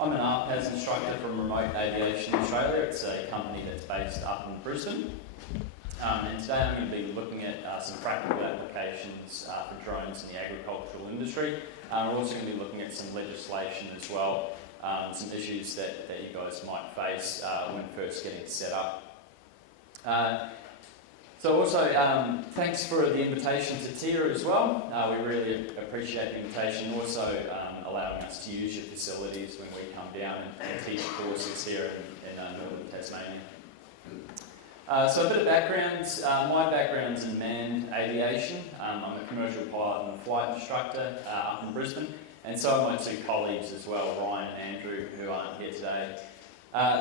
I'm an RPAS instructor from Remote Aviation Australia. It's a company that's based up in Brisbane. And today I'm going to be looking at some practical applications for drones in the agricultural industry. We're also going to be looking at some legislation as well, some issues that you guys might face when first getting set up. So also, thanks for the invitation to TIA as well. We really appreciate the invitation, also allowing us to use your facilities when we come down and teach courses here in northern Tasmania. So a bit of background. My background's in manned aviation. I'm a commercial pilot and a flight instructor up in Brisbane, and so are my two colleagues as well, Ryan and Andrew, who aren't here today.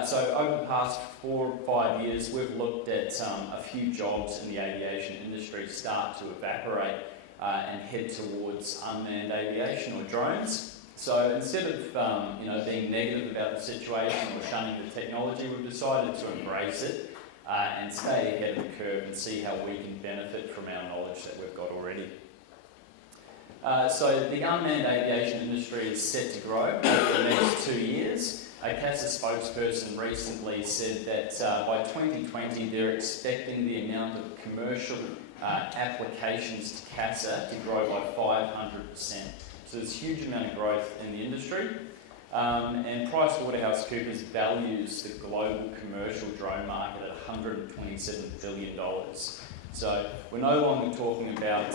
So over the past 4 or 5 years, we've looked at a few jobs in the aviation industry start to evaporate and head towards unmanned aviation or drones. So instead of being negative about the situation or shunning the technology, we've decided to embrace it and stay ahead of the curve and see how we can benefit from our knowledge that we've got already. So the unmanned aviation industry is set to grow over the next 2 years. A CASA spokesperson recently said that by 2020 they're expecting the amount of commercial applications to CASA to grow by 500%. So there's a huge amount of growth in the industry. And PricewaterhouseCoopers values the global commercial drone market at $127 billion. So we're no longer talking about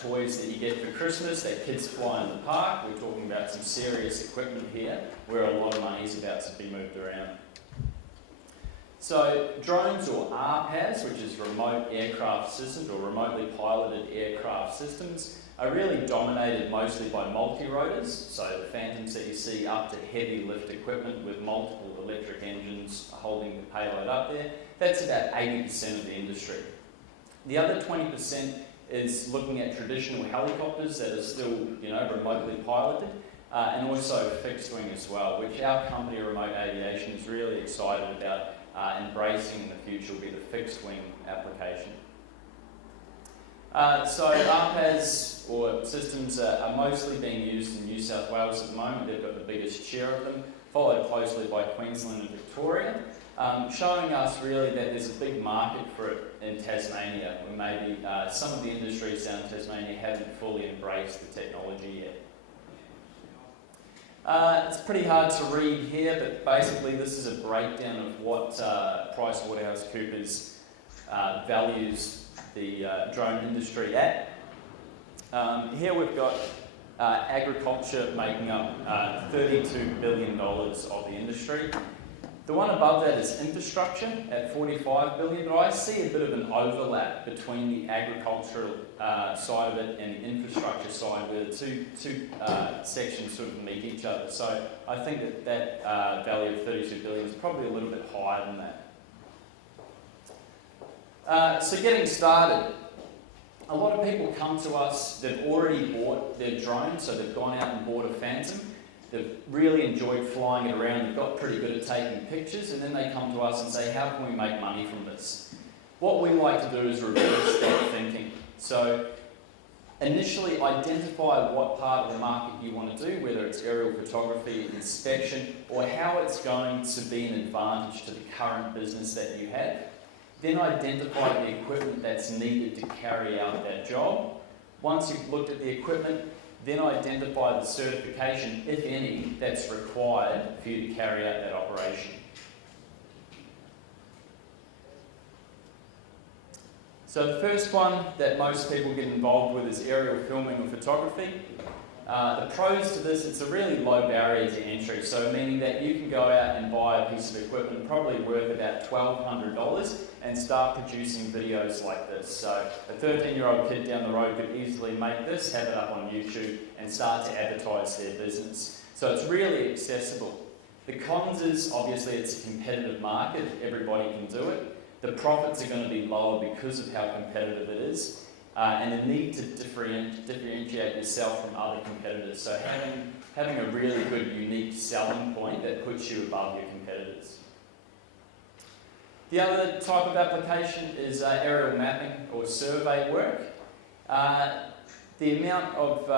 toys that you get for Christmas that kids fly in the park. We're talking about some serious equipment here where a lot of money is about to be moved around. So drones, or RPAS, which is Remote Aircraft Systems or Remotely Piloted Aircraft Systems, are really dominated mostly by multi-rotors, so the phantoms that you see up to heavy lift equipment with multiple electric engines holding the payload up there. That's about 80% of the industry. The other 20% is looking at traditional helicopters that are still, remotely piloted, and also fixed wing as well, which our company, Remote Aviation, is really excited about embracing in the future will be the fixed wing application. So RPAS, or systems, are mostly being used in New South Wales at the moment. They've got the biggest share of them, followed closely by Queensland and Victoria, showing us really that there's a big market for it in Tasmania, where maybe some of the industries down in Tasmania haven't fully embraced the technology yet. It's pretty hard to read here, but basically this is a breakdown of what PricewaterhouseCoopers values the drone industry at. Here we've got agriculture making up $32 billion of the industry. The one above that is infrastructure at $45 billion, but I see a bit of an overlap between the agricultural side of it and the infrastructure side, where the two sections sort of meet each other. So I think that value of $32 billion is probably a little bit higher than that. So getting started, a lot of people come to us, they've already bought their drone, so they've gone out and bought a Phantom. They've really enjoyed flying it around, they've got pretty good at taking pictures, and then they come to us and say, how can we make money from this? What we like to do is reverse that thinking. So initially identify what part of the market you want to do, whether it's aerial photography, inspection, or how it's going to be an advantage to the current business that you have. Then identify the equipment that's needed to carry out that job. Once you've looked at the equipment, then identify the certification, if any, that's required for you to carry out that operation. So the first one that most people get involved with is aerial filming or photography. The pros to this, it's a really low barrier to entry, so meaning that you can go out and buy a piece of equipment probably worth about $1,200 and start producing videos like this. So a 13-year-old kid down the road could easily make this, have it up on YouTube and start to advertise their business. So it's really accessible. The cons is, obviously, it's a competitive market, everybody can do it. The profits are going to be lower because of how competitive it is. And the need to differentiate yourself from other competitors. So having a really good, unique selling point that puts you above your competitors. The other type of application is aerial mapping or survey work. The amount of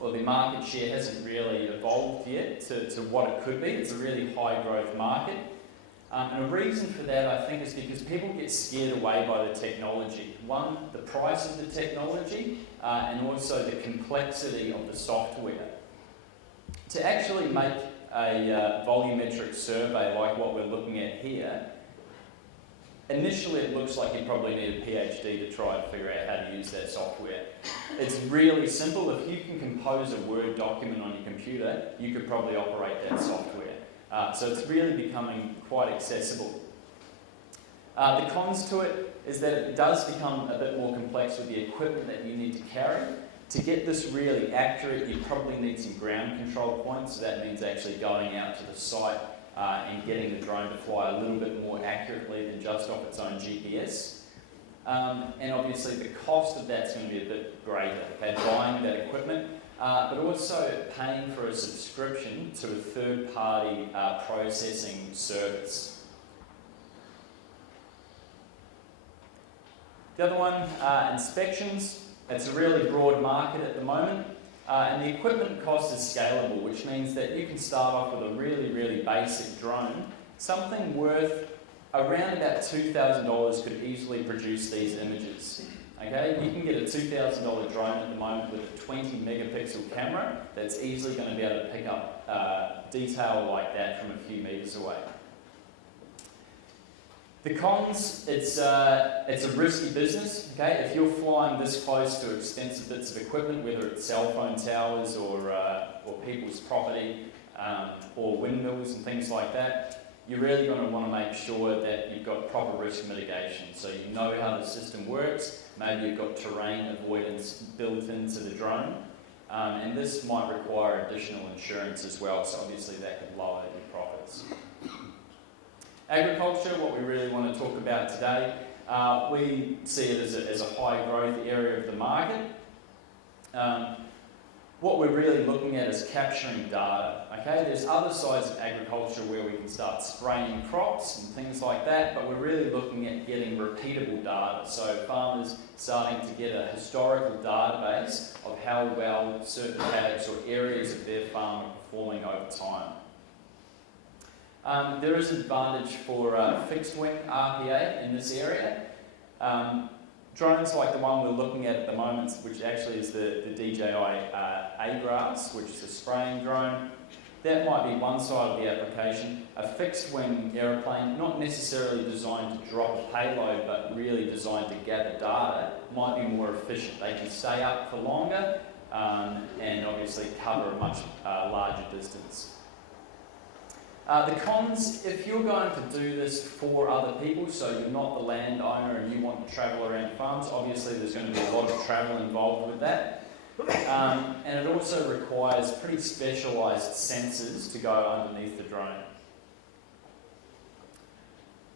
or the market share hasn't really evolved yet to what it could be. It's a really high growth market. And a reason for that, I think, is because people get scared away by the technology. One, the price of the technology, and also the complexity of the software. To actually make a volumetric survey like what we're looking at here, initially it looks like you probably need a PhD to try and figure out how to use that software. It's really simple. If you can compose a Word document on your computer, you could probably operate that software. So it's really becoming quite accessible. The cons to it is that it does become a bit more complex with the equipment that you need to carry. To get this really accurate, you probably need some ground control points. So that means actually going out to the site and getting the drone to fly a little bit more accurately than just off its own GPS. And obviously the cost of that's going to be a bit greater, okay, buying that equipment. But also paying for a subscription to a third-party processing service. The other one, inspections. It's a really broad market at the moment, and the equipment cost is scalable, which means that you can start off with a really, really basic drone. Something worth around about $2,000 could easily produce these images. Okay, you can get a $2,000 drone at the moment with a 20 megapixel camera that's easily going to be able to pick up detail like that from a few meters away. The cons, it's a risky business. Okay, if you're flying this close to expensive bits of equipment, whether it's cell phone towers or people's property or windmills and things like that, you're really going to want to make sure that you've got proper risk mitigation. So you know how the system works. Maybe you've got terrain avoidance built into the drone. And this might require additional insurance as well, so obviously that could lower your profits. Agriculture, what we really want to talk about today, we see it as a high growth area of the market. What we're really looking at is capturing data. Okay, there's other sides of agriculture where we can start spraying crops and things like that, but we're really looking at getting repeatable data. So farmers starting to get a historical database of how well certain paddocks or areas of their farm are performing over time. There is an advantage for fixed wing RPA in this area. Drones like the one we're looking at the moment, which actually is the DJI A-Grass, which is a spraying drone, that might be one side of the application. A fixed wing aeroplane, not necessarily designed to drop a payload, but really designed to gather data, might be more efficient. They can stay up for longer and obviously cover a much larger distance. The cons, if you're going to do this for other people, so you're not the landowner and you want to travel around farms, obviously there's going to be a lot of travel involved with that. And it also requires pretty specialised sensors to go underneath the drone.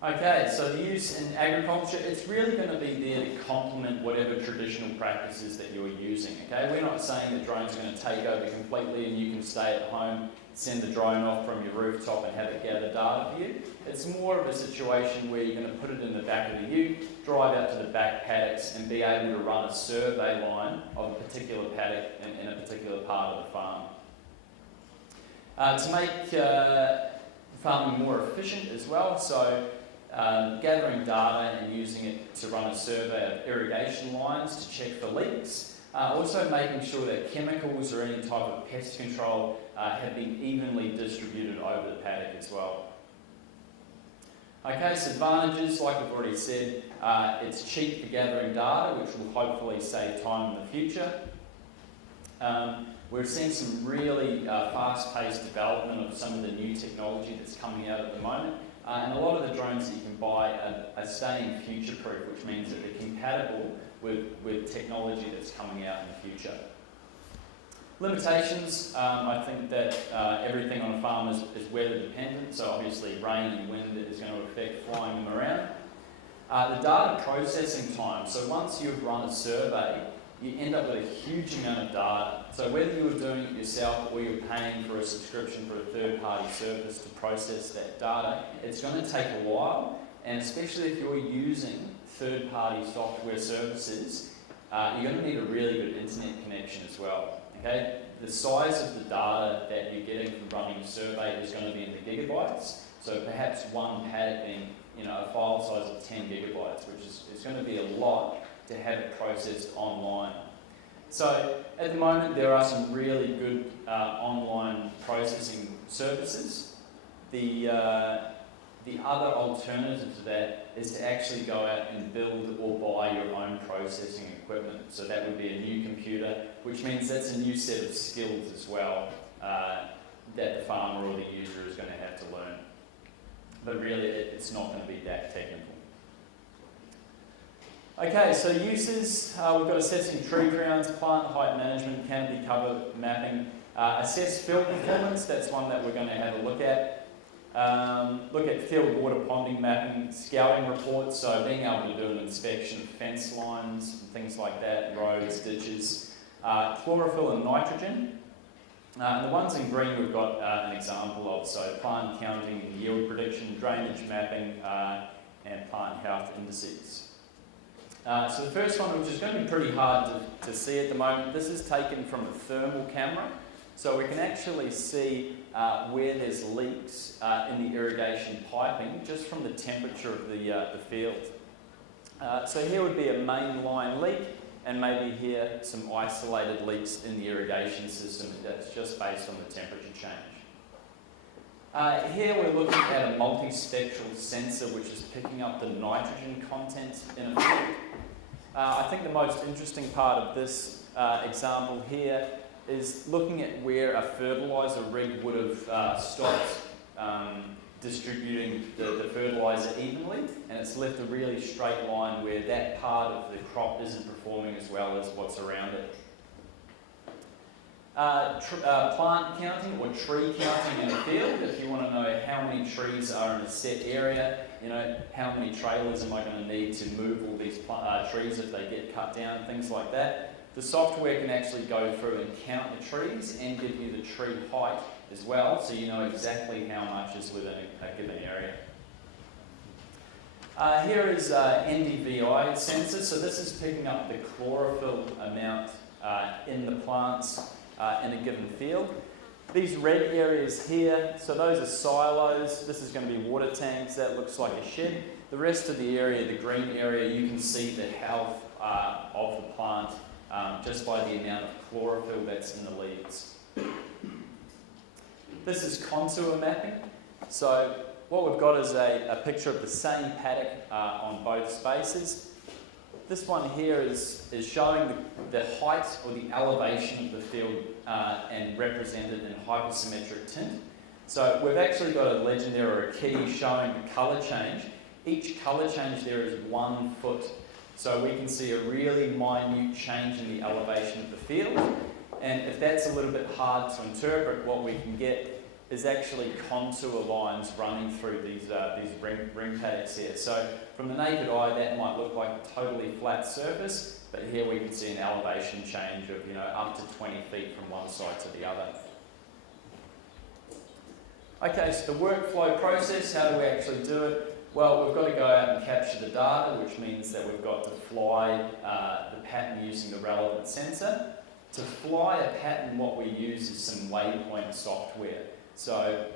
Okay, so the use in agriculture, it's really going to be there to complement whatever traditional practices that you're using. Okay, we're not saying that drones are going to take over completely and you can stay at home, send the drone off from your rooftop and have it gather data for you. It's more of a situation where you're going to put it in the back of the ute, drive out to the back paddocks and be able to run a survey line of a particular paddock in a particular part of the farm. To make farming more efficient as well, so gathering data and using it to run a survey of irrigation lines to check for leaks. Also making sure that chemicals or any type of pest control have been evenly distributed over the paddock as well. Okay, so advantages, like we've already said, it's cheap for gathering data, which will hopefully save time in the future. We're seeing some really fast-paced development of some of the new technology that's coming out at the moment. And a lot of the drones that you can buy are staying future-proof, which means that they're compatible with technology that's coming out in the future. Limitations, I think that everything on a farm is weather dependent, so obviously rain and wind is going to affect flying them around. The data processing time, so once you've run a survey, you end up with a huge amount of data. So whether you're doing it yourself or you're paying for a subscription for a third-party service to process that data, it's going to take a while, and especially if you're using third-party software services, you're going to need a really good internet connection as well. Okay, the size of the data that you're getting from running a survey is going to be in the gigabytes. So perhaps one paddock being, a file size of 10 gigabytes, which is going to be a lot to have it processed online. So at the moment, there are some really good online processing services. The other alternative to that is to actually go out and build or buy your own processing equipment. So that would be a new computer, which means that's a new set of skills as well that the farmer or the user is going to have to learn. But really, it's not going to be that technical. Okay, so uses, we've got assessing tree grounds, plant height management, canopy cover mapping, assess field performance, that's one that we're going to have a look at. Look at field water ponding mapping, scouting reports, so being able to do an inspection of fence lines, and things like that, roads, ditches, chlorophyll and nitrogen. And the ones in green we've got an example of, so plant counting, yield prediction, drainage mapping, and plant health indices. So the first one, which is going to be pretty hard to see at the moment, this is taken from a thermal camera. So we can actually see where there's leaks in the irrigation piping just from the temperature of the field. So here would be a main line leak, and maybe here some isolated leaks in the irrigation system. That's just based on the temperature change. Here we're looking at a multispectral sensor which is picking up the nitrogen content in a field. I think the most interesting part of this example here is looking at where a fertiliser rig would have stopped distributing the fertiliser evenly, and it's left a really straight line where that part of the crop isn't performing as well as what's around it. Plant counting or tree counting in a field, if you want to know how many trees are in a set area, how many trailers am I going to need to move all these trees if they get cut down, things like that. The software can actually go through and count the trees and give you the tree height as well, so you know exactly how much is within a given area. Here is NDVI sensor, so this is picking up the chlorophyll amount in the plants in a given field. These red areas here, so those are silos, this is going to be water tanks, that looks like a shed. The rest of the area, the green area, you can see the health of the plant just by the amount of chlorophyll that's in the leaves. This is contour mapping. So what we've got is a picture of the same paddock on both spaces. This one here is showing the height or the elevation of the field and represented in hypersymmetric tint. So we've actually got a legend there or a key showing the colour change. Each colour change there is 1 foot. So we can see a really minute change in the elevation of the field. And if that's a little bit hard to interpret, what we can get is actually contour lines running through these ring paddocks here. So from the naked eye, that might look like a totally flat surface, but here we can see an elevation change of up to 20 feet from one side to the other. Okay, so the workflow process, how do we actually do it? Well, we've got to go out and capture the data, which means that we've got to fly the pattern using the relevant sensor. To fly a pattern, what we use is some Waypoint software. So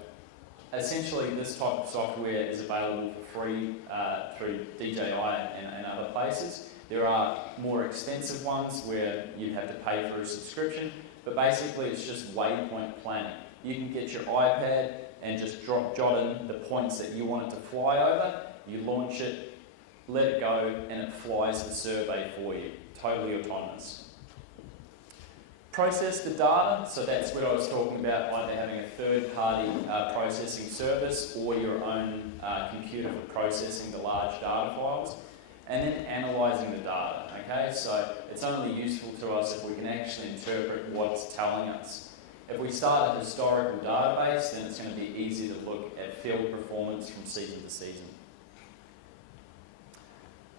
essentially this type of software is available for free through DJI and other places. There are more expensive ones where you'd have to pay for a subscription, but basically it's just waypoint planning. You can get your iPad and just jot in the points that you want it to fly over, you launch it, let it go, and it flies the survey for you, totally autonomous. Process the data, so that's what I was talking about, either having a third-party processing service or your own computer for processing the large data files, and then analysing the data, okay? So it's only useful to us if we can actually interpret what it's telling us. If we start a historical database, then it's going to be easy to look at field performance from season to season.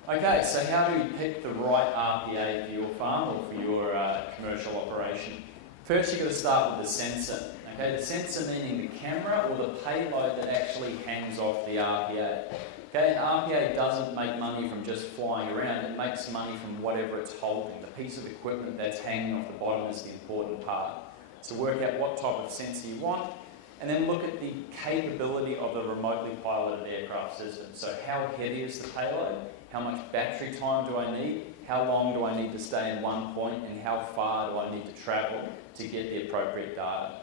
Okay, so how do you pick the right RPA for your farm or for your commercial operation? First, you've got to start with the sensor. Okay, the sensor meaning the camera or the payload that actually hangs off the RPA. Okay, an RPA doesn't make money from just flying around, it makes money from whatever it's holding. The piece of equipment that's hanging off the bottom is the important part. So work out what type of sensor you want, and then look at the capability of the remotely piloted aircraft system. So how heavy is the payload? How much battery time do I need? How long do I need to stay in one point? And how far do I need to travel to get the appropriate data?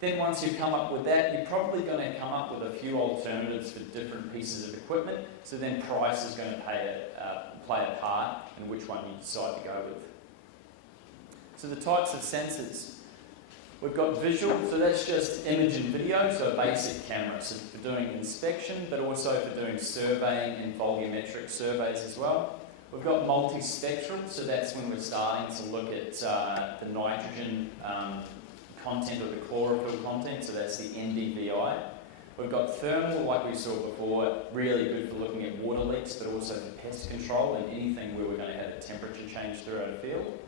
Then once you've come up with that, you're probably going to come up with a few alternatives for different pieces of equipment. So then price is going to play a part in which one you decide to go with. So the types of sensors. We've got visual, so that's just image and video, so a basic camera, so for doing inspection, but also for doing surveying and volumetric surveys as well. We've got multispectral, so that's when we're starting to look at the nitrogen content or the chlorophyll content, so that's the NDVI. We've got thermal, like we saw before, really good for looking at water leaks, but also for pest control and anything where we're going to have a temperature change throughout a field.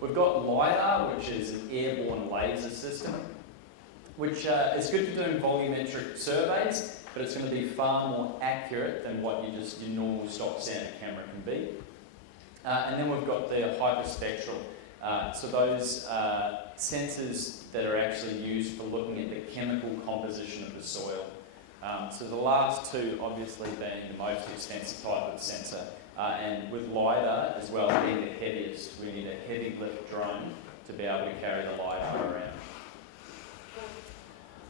We've got LiDAR, which is an airborne laser system, which is good for doing volumetric surveys, but it's going to be far more accurate than what your normal stock standard camera can be. And then we've got the hyperspectral, so those sensors that are actually used for looking at the chemical composition of the soil. So the last two obviously being the most expensive type of sensor. And with LiDAR as well being the heaviest, we need a heavy lift drone to be able to carry the LiDAR around.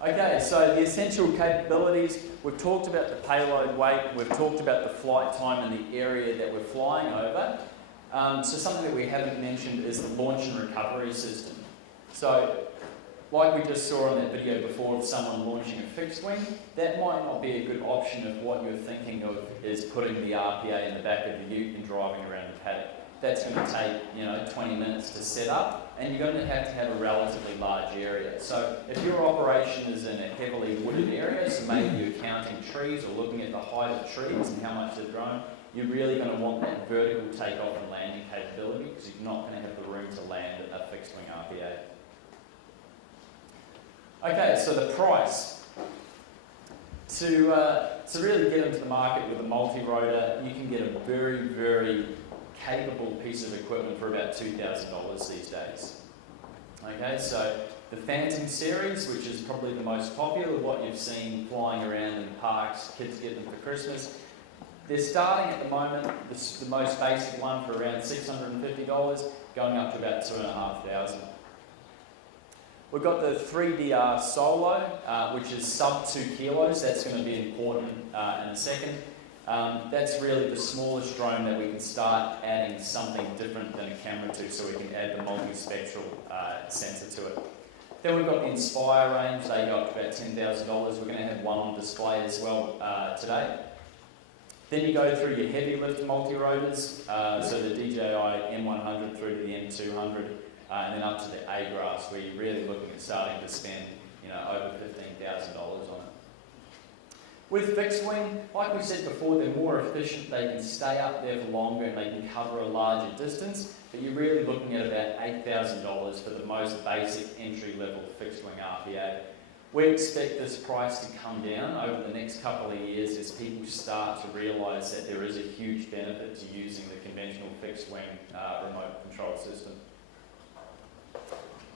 Okay, so the essential capabilities, we've talked about the payload weight, we've talked about the flight time and the area that we're flying over. So something that we haven't mentioned is the launch and recovery system. So like we just saw on that video before of someone launching a fixed wing, that might not be a good option if what you're thinking of is putting the RPA in the back of the ute and driving around the paddock. That's going to take 20 minutes to set up, and you're going to have a relatively large area. So if your operation is in a heavily wooded area, so maybe you're counting trees or looking at the height of trees and how much they've grown, you're really going to want that vertical takeoff and landing capability because you're not going to have the room to land a fixed wing RPA. Okay, so the price. To really get into the market with a multi-rotor, you can get a very, very capable piece of equipment for about $2,000 these days. Okay, so the Phantom series, which is probably the most popular, what you've seen flying around in parks, kids get them for Christmas. They're starting at the moment, the most basic one for around $650, going up to about $2,500. We've got the 3DR Solo, which is sub 2 kilos. That's going to be important in a second. That's really the smallest drone that we can start adding something different than a camera to, so we can add the multispectral sensor to it. Then we've got the Inspire range. They go up to about $10,000. We're going to have one on display as well today. Then you go through your heavy lift multi-rotors, so the DJI M100 through to the M200. And then up to the A-Grass, where you're really looking at starting to spend, over $15,000 on it. With fixed wing, like we said before, they're more efficient. They can stay up there for longer and they can cover a larger distance. But you're really looking at about $8,000 for the most basic entry-level fixed wing RPA. We expect this price to come down over the next couple of years as people start to realise that there is a huge benefit to using the conventional fixed wing remote control system.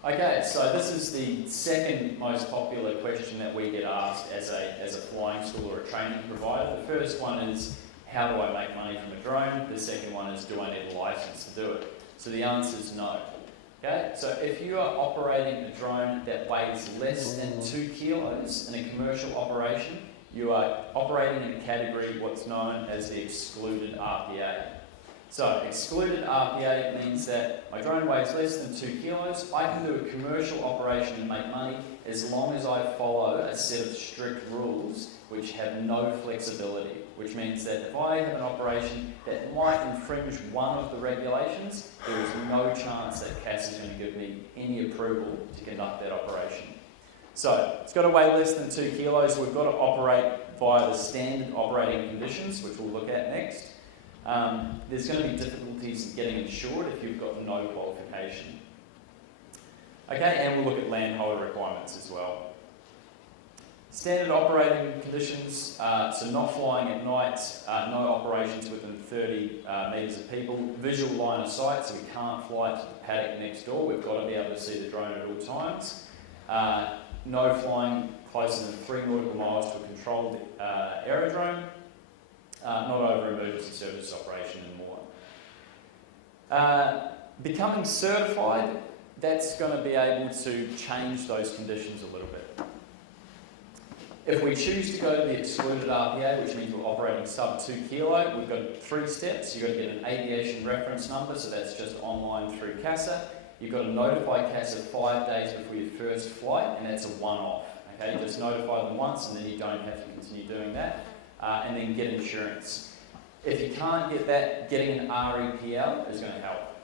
Okay, so this is the second most popular question that we get asked as a flying school or a training provider. The first one is, how do I make money from a drone? The second one is, do I need a license to do it? So the answer is no. Okay, so if you are operating a drone that weighs less than 2 kilos in a commercial operation, you are operating in a category what's known as the excluded RPA. So excluded RPA means that my drone weighs less than 2 kilos. I can do a commercial operation and make money as long as I follow a set of strict rules which have no flexibility, which means that if I have an operation that might infringe one of the regulations, there is no chance that CAS is going to give me any approval to conduct that operation. So it's got to weigh less than 2 kilos. We've got to operate via the standard operating conditions, which we'll look at next. There's going to be difficulties in getting insured if you've got no qualification. Okay, and we'll look at landholder requirements as well. Standard operating conditions, so not flying at night, no operations within 30 metres of people, visual line of sight, so we can't fly to the paddock next door, we've got to be able to see the drone at all times. No flying closer than 3 nautical miles to a controlled aerodrome, not over emergency service operation and more. Becoming certified, that's going to be able to change those conditions a little bit. If we choose to go to the excluded RPA, which means we're operating sub 2 kilo, we've got 3 steps. You've got to get an aviation reference number, so that's just online through CASA. You've got to notify CASA 5 days before your first flight, and that's a one-off. Okay, you just notify them once, and then you don't have to continue doing that. And then get insurance. If you can't get that, getting an REPL is going to help.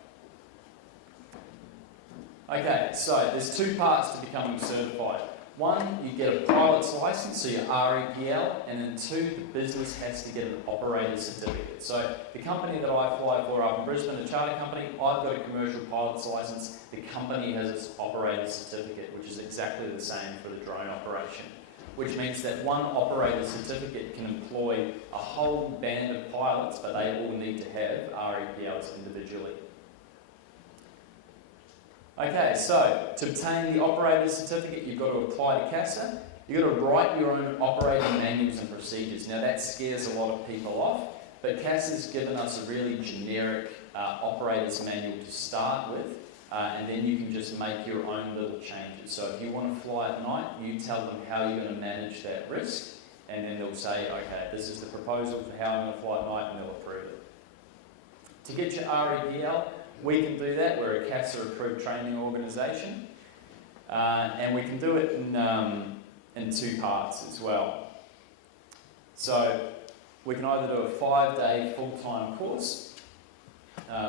Okay, so there's 2 parts to becoming certified. 1, you get a pilot's license, so your REPL, and then 2, the business has to get an operator certificate. So the company that I fly for up in Brisbane, a charter company, I've got a commercial pilot's license. The company has its operator certificate, which is exactly the same for the drone operation, which means that one operator certificate can employ a whole band of pilots, but they all need to have REPLs individually. Okay, so to obtain the operator certificate, you've got to apply to CASA. You've got to write your own operating manuals and procedures. Now that scares a lot of people off, but CASA's given us a really generic operator's manual to start with, and then you can just make your own little changes. So if you want to fly at night, you tell them how you're going to manage that risk, and then they'll say, okay, this is the proposal for how I'm going to fly at night, and they'll approve it. To get your REPL, we can do that. We're a CASA approved training organisation, and we can do it in 2 parts as well. So we can either do a 5-day full-time course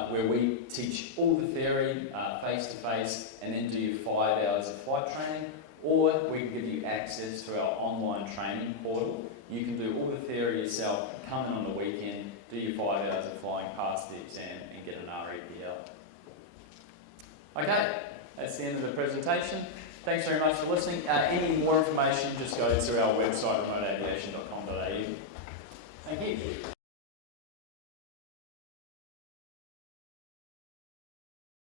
where we teach all the theory face-to-face and then do your 5 hours of flight training, or we can give you access to our online training portal. You can do all the theory yourself, come in on the weekend, do your 5 hours of flying, pass the exam, and get an REPL. Okay, that's the end of the presentation. Thanks very much for listening. Any more information, just go to our website, remoteaviation.com.au.